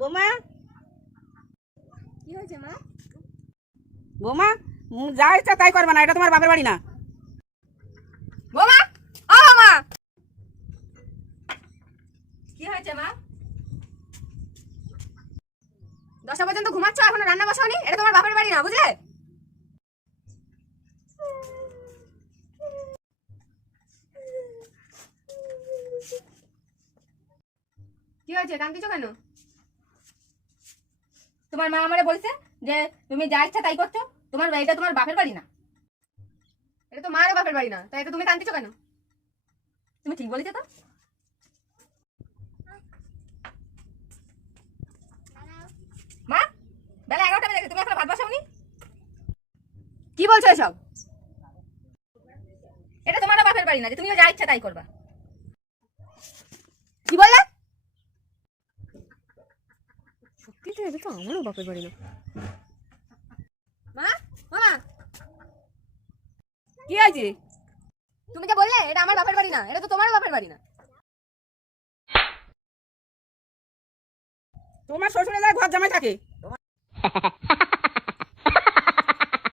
বৌমা, কি হয়েছে মা? বৌমা, যা ইচ্ছা তাই করবে না, এটা তোমার বাপের বাড়ি না। বৌমা, ও বৌমা, কি হয়েছে মা? 10টা পর্যন্ত ঘুমাচ্ছ, এখনো রান্না বসাওনি? এটা তোমার বাপের বাড়ি না, বুঝলে? কি হয়েছে, কাঁদছো কেন? তোমার মা আমারে বলছে যে তুমি যা ইচ্ছা তাই করছো। এটা তোমার বাপের বাড়ি না, এটা তো মারও বাপের বাড়ি না, তাই এটা তুমি কাঁদছো কেন? তুমি ঠিক বলেছো তো। মা, বেলা 11টা বেজে গেছে, তুমি এখনো ভাত বসাওনি? কি বলছো এসব? এটা তোমারও বাপের বাড়ি না যে তুমিও যা ইচ্ছা তাই করবা। কি বললে? সত্যি তো, এটা তো আমারও বাপের বাড়ি না। মা, মামা, কি হয়েছে? তুমি যে বললে এটা আমার বাপের বাড়ি না, এটা তো তোমারও বাপের বাড়ি না। তোমার শ্বশুরে যায় ঘর জামাই থাকে।